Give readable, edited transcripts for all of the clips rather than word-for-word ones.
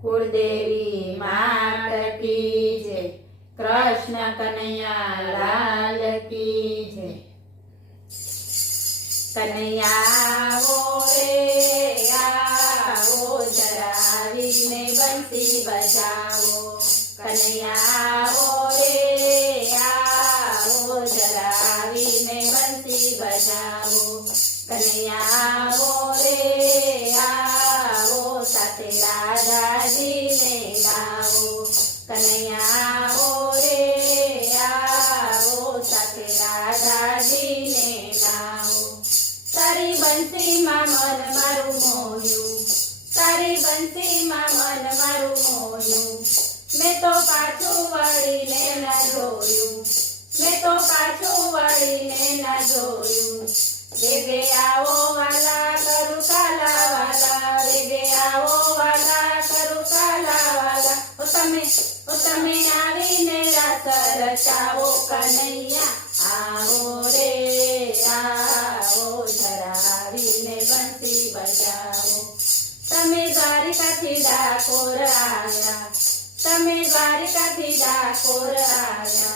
कुलदेवी मात की जय। कृष्ण कन्हैया लाल की जय। कन्हैया आओ रे आओ, जरा वीने बंसी बजाओ। कन्हैया आओ रे आओ, जरा वीने बंसी बजाओ। कन्हैया आओ रे आओ, साथे राधाजी ने लाओ। कन्हैया आओ रे आओ, साथे राधाजी ने लाओ। तारी बंसी मां मन मारू मोह्યું, तारी बंसी मां मन मारू मोह्યું। मैं तो पाछું વળીને ના જોયું, मैं तो પાછું વળીને ના જોયું। વેગે આવો વાલા કરું કાલા વાલા, વેગે આવો વાલા કરું કાલા વાલા। ઓ તમે આવીને રાસ રચાવો। કનૈયા આવો રે આવો, જરા આવીને બંસી બજાવો। તમે દ્વારિકાથી ડાકોર આવ્યા, તમે દ્વારિકાથી ડાકોર આવ્યા।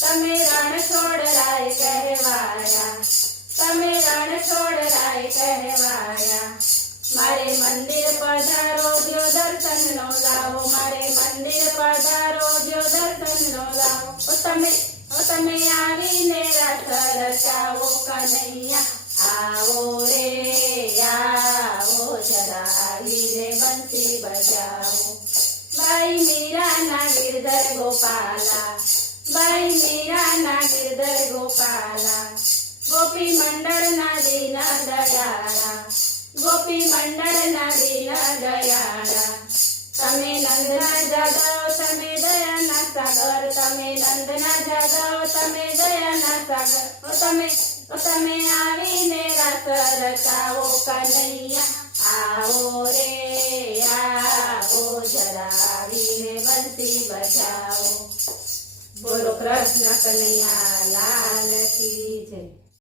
તમે રણછોડરાય કહેવાયા, તમે રણછોડરાય કહેવાયા। મારે મંદિર પધારો દ્યો દર્શન નો લાવો, મારે મંદિર પધારો દ્યો દર્શન નો લાવો। ઓ તમે આવીને રાસ રચાવો। કનૈયા આવો રે આવો, જરા આવીને બંસી બજાવો। બાઈ મીરાના ગિરધર ગોપાલા, બાઈ મીરાના ગિરધર ગોપાલા। ગોપી મંડળના દીન દયાળા, ગોપી મંડળના દીન દયાળા। તમે નંદના જાગો તમે દયાના સાગર, તમે નંદના જાગો તમે દયાના સાગર। ઓ તમે આવીને રાસ રચાવો। કનૈયા આવો રે આવો, જરા આવીને બંસી બજાવો। બોલો કૃષ્ણ કનૈયા લાલ કી જય।